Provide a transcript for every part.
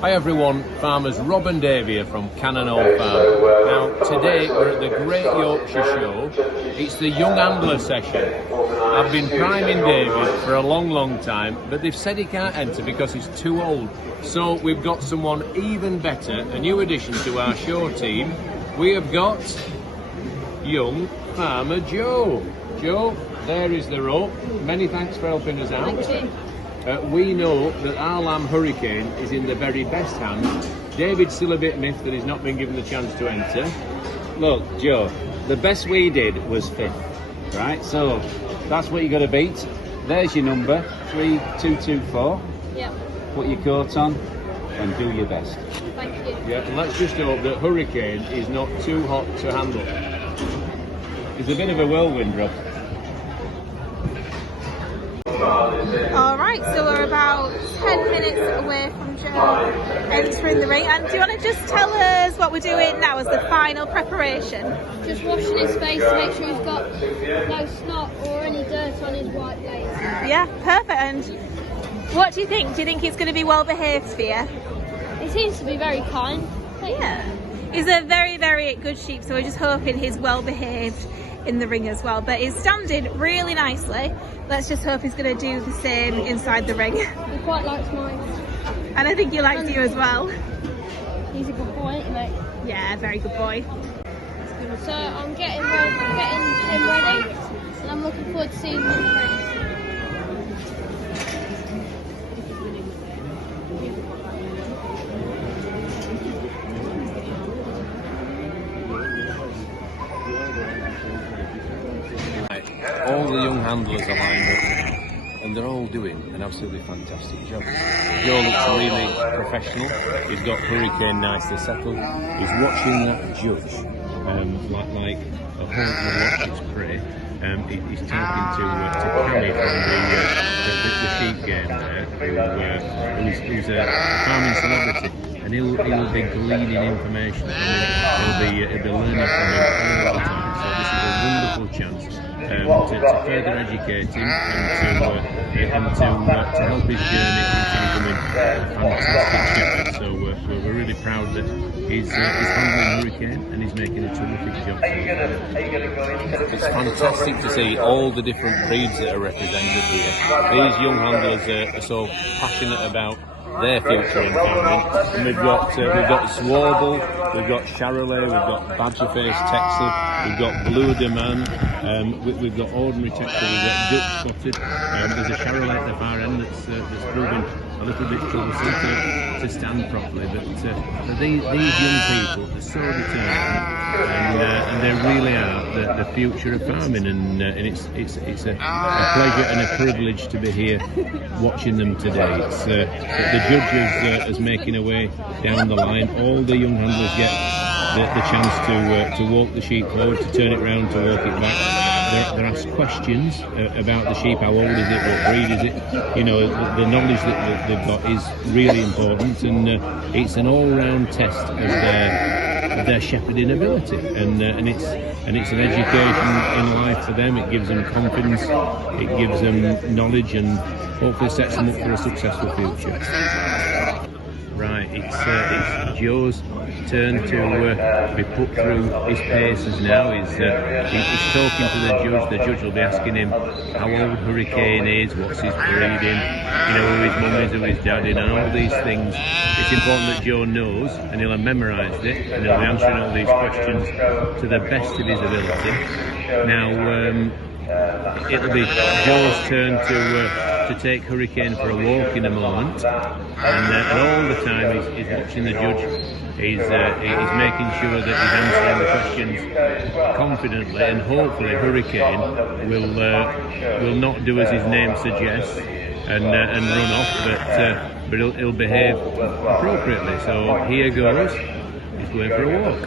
Hi everyone, farmers Rob and Dave here from Cannonall Farm. Now today we're at the Great Yorkshire Show. It's the young handler session. I've been priming David for a long time, but they've said he can't enter because he's too old. So we've got someone even better, a new addition to our show team. We have got young farmer Joe. Joe, there is the rope. Many thanks for helping us out. Thank you. We know that our lamb Hurricane is in the very best hands. David's still a bit miffed that he's not been given the chance to enter. Look, Joe, the best we did was 5th, right? So that's what you got to beat. There's your number, 3224. Yep. Put your coat on and do your best. Thank you. Yeah, and let's just hope that Hurricane is not too hot to handle. It's a bit of a whirlwind, Rob. Alright, so we're about 10 minutes away from Joe entering the ring. And do you want to just tell us what we're doing now as the final preparation? Just washing his face to make sure he's got no snot or any dirt on his white blades. Yeah, perfect. And what do you think? Do you think he's going to be well behaved for you? He seems to be very kind. Yeah. He's a very good sheep, so we're just hoping he's well behaved in the ring as well. But he's standing really nicely. Let's just hope he's going to do the same inside the ring. He quite likes mine. And I think he likes you as well. He's a good boy, isn't he, mate? Yeah, very good boy. So I'm getting him ready, and I'm looking forward to seeing him in the ring. All the young handlers are lined up and they're all doing an absolutely fantastic job. Joe looks really professional. He's got Hurricane nicely settled. He's watching that judge like a hunt would watch its prey. He's talking to Cammy from the sheep game there, who's a farming celebrity, and he'll be gleaning information from him. He'll be learning from him all the time. So this is a wonderful chance to further educate him and to help his journey into becoming a fantastic shepherd. So we're really proud that he's handling Hurricane and he's making a terrific job. It's fantastic to see all the different breeds that are represented here. These young handlers are so passionate about their future in farming. And we've got Swarble, we've got Charolais, we've got Badgerface Texel, we've got Blue Demand, we've got Ordinary Texel, we've got Duck Spotted. There's a Charolais at the far end that's proving a little bit troublesome to stand properly. But these young people are so determined, and they really are the future of farming. And it's a pleasure and a privilege to be here watching them today. It's the judges is making a way down the line. All the young handlers get the chance to walk the sheep forward, to turn it round, to walk it back. They're asked questions about the sheep. How old is it? What breed is it? You know, the knowledge that they've got is really important, and it's an all-round test of their shepherding ability, and it's an education in life for them. It gives them confidence, it gives them knowledge, and hopefully sets them up for a successful future. Right, it's Joe's turn to be put through his paces now. He's talking to the judge. The judge will be asking him how old Hurricane is, what's his breeding, who his mum is, who his dad is, and all these things. It's important that Joe knows, and he'll have memorised it, and he'll be answering all these questions to the best of his ability. Now, it'll be Joe's turn to take Hurricane for a walk in a moment, and all the time he's watching the judge. He's making sure that he's answering the questions confidently, and hopefully Hurricane will not do as his name suggests and run off, but he'll behave appropriately. So here goes. He's going for a walk.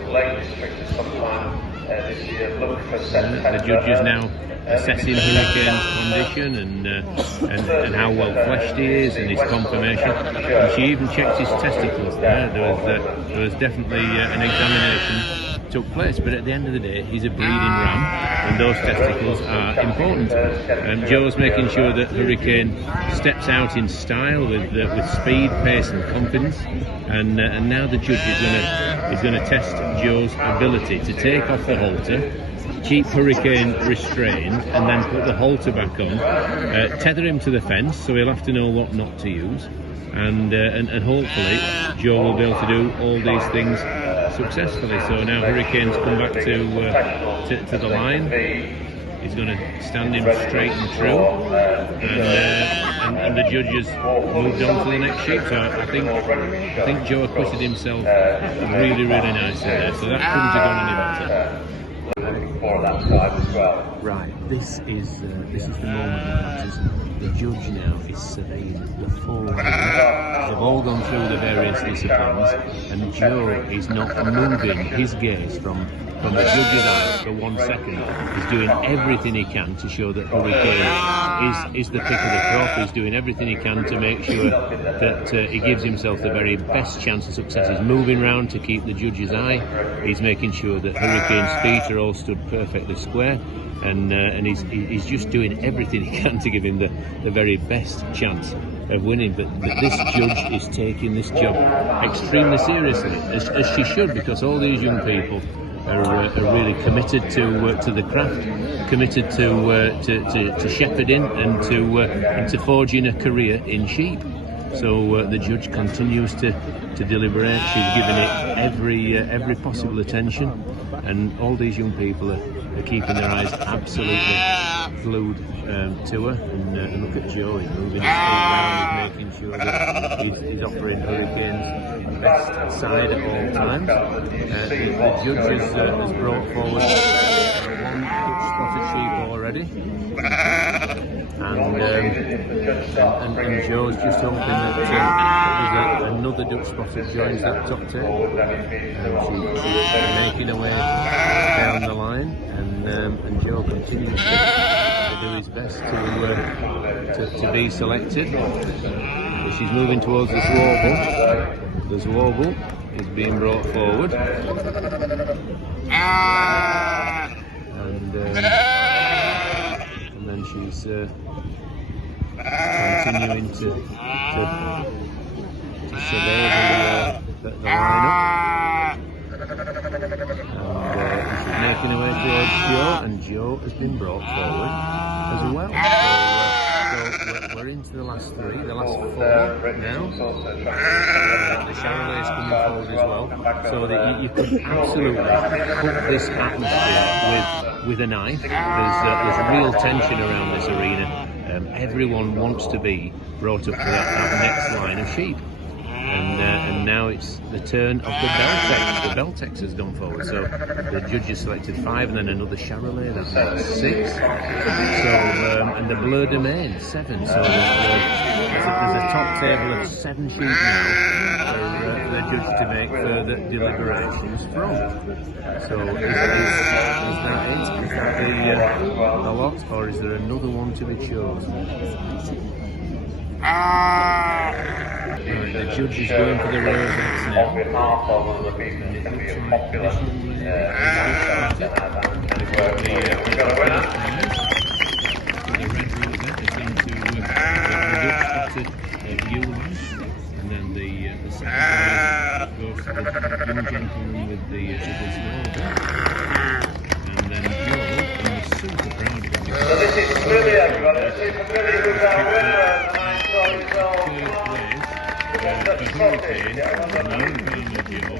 The judge is now assessing Hurricane's condition and how well fleshed he is, and his conformation. And she even checked his testicles there. There was definitely an examination took place. But at the end of the day, he's a breeding ram, and those testicles are important. Joe's making sure that Hurricane steps out in style with speed, pace, and confidence. And now the judge is going to test Joe's ability to take off the halter, keep Hurricane restrained, and then put the halter back on, tether him to the fence, so he'll have to know what not to use, and hopefully Joe will be able to do all these things successfully. So now Hurricane's come back to the line. He's going to stand him straight and true, and the judge has moved on to the next sheep. So I think Joe acquitted himself really, really nicely there. So that couldn't have gone any better. For that side as well. Right, this is the moment that matters. The judge now is surveying the four. They've all gone through the various disciplines, and Joe is not moving his gaze from the judge's eyes for 1 second. He's doing everything he can to show that Hurricane is the pick of the crop. He's doing everything he can to make sure that he gives himself the very best chance of success. He's moving round to keep the judge's eye. He's making sure that Hurricane's feet are all stood perfectly square, and he's just doing everything he can to give him the very best chance of winning. But this judge is taking this job extremely seriously, as she should, because all these young people are really committed to the craft, committed to shepherding and to forging a career in sheep. So the judge continues to deliberate. She's given it every possible attention, and all these young people are keeping their eyes absolutely glued to her. And look at Joe, he's moving his feet around, he's making sure that he's offering Hurricane's best side at all times. The judge has brought forward one spotted sheep already, and Joe's just hoping that another Dutch spotted joins that top tail. She's making her way down the line, and Joe continues to do his best to be selected. She's moving towards the Zwarble. The Zwarble is being brought forward, and then she's continuing to survey the lineup, and she's making her way towards Joe, and Joe has been brought forward as well. So we're into the last three, the last four now. The Charolais is coming forward as well, so that you could absolutely cut this atmosphere with a knife. There's real tension around this arena. Everyone wants to be brought up to that next line of sheep. And now it's the turn of the Beltex. The Beltex has gone forward, so the judges selected 5, and then another Charolais, that's 6. So and the Bleu de Main 7. So there's a top table of 7 sheep now for the judge to make further deliberations from. So is that it? Is that the lot, or is there another one to be chosen? The judge is going for the Rosettes now. On behalf of the people who can be popular, The red Rosette is into the Dutch spotted Ewe, and then the second goes to the young gentleman with the Zwarble, and then Joe, and he's super proud of him. So this is Billy, everybody. This is Billy who's our winner. The Hurricane, and the young family Joe,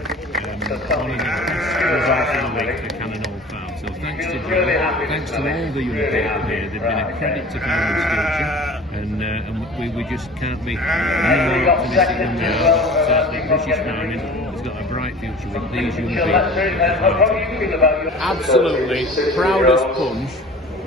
one of the best results of the week for Cannon Old Farm. So thanks to Joe, thanks to all the young people here. They've been a credit to farming future, and we just can't be any more optimistic than we are that British farming has got a bright future with these young people. Absolutely proudest punch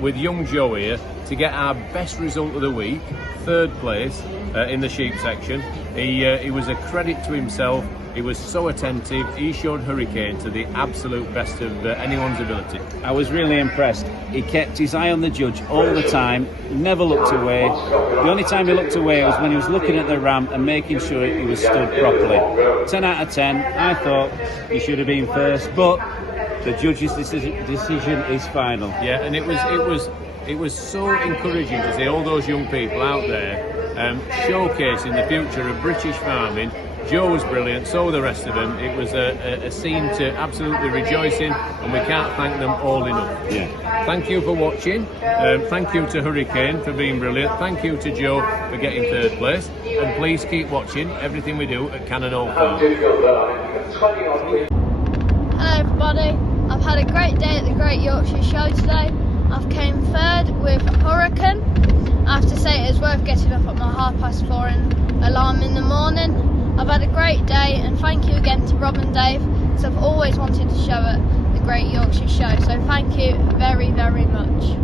with young Joe here to get our best result of the week, 3rd place in the sheep section. He was a credit to himself. He was so attentive. He showed Hurricane to the absolute best of anyone's ability. I was really impressed. He kept his eye on the judge all the time, never looked away. The only time he looked away was when he was looking at the ram and making sure he was stood properly. 10 out of 10. I thought he should have been first, but The judge's decision is final. Yeah, and it was so encouraging to see all those young people out there showcasing the future of British farming. Joe was brilliant, so were the rest of them. It was a scene to absolutely rejoice in, and we can't thank them all enough. Yeah. Thank you for watching. Thank you to Hurricane for being brilliant. Thank you to Joe for getting third place. And please keep watching everything we do at Cannon Oak Farm. Hello everybody, I've had a great day at the Great Yorkshire Show today. I've came third with Hurricane. I have to say it is worth getting up at my 4:30 and alarm in the morning. I've had a great day, and thank you again to Rob and Dave, because I've always wanted to show at the Great Yorkshire Show, so thank you very, very much.